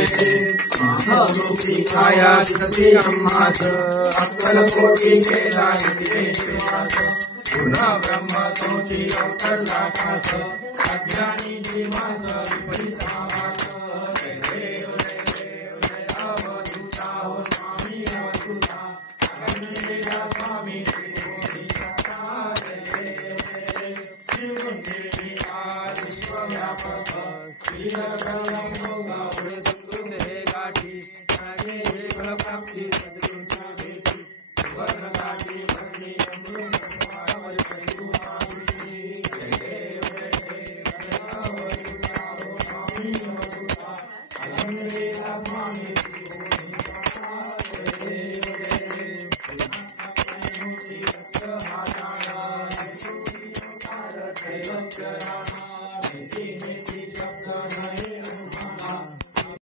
महारूपी छाया दिसते अम्मास अक्कलकोटी केला पुन्हा ब्रह्म तोची अवतरला कास अज्ञानी जीवाचा विपरीत आवास स्वामी अवधूता स्वामी Swami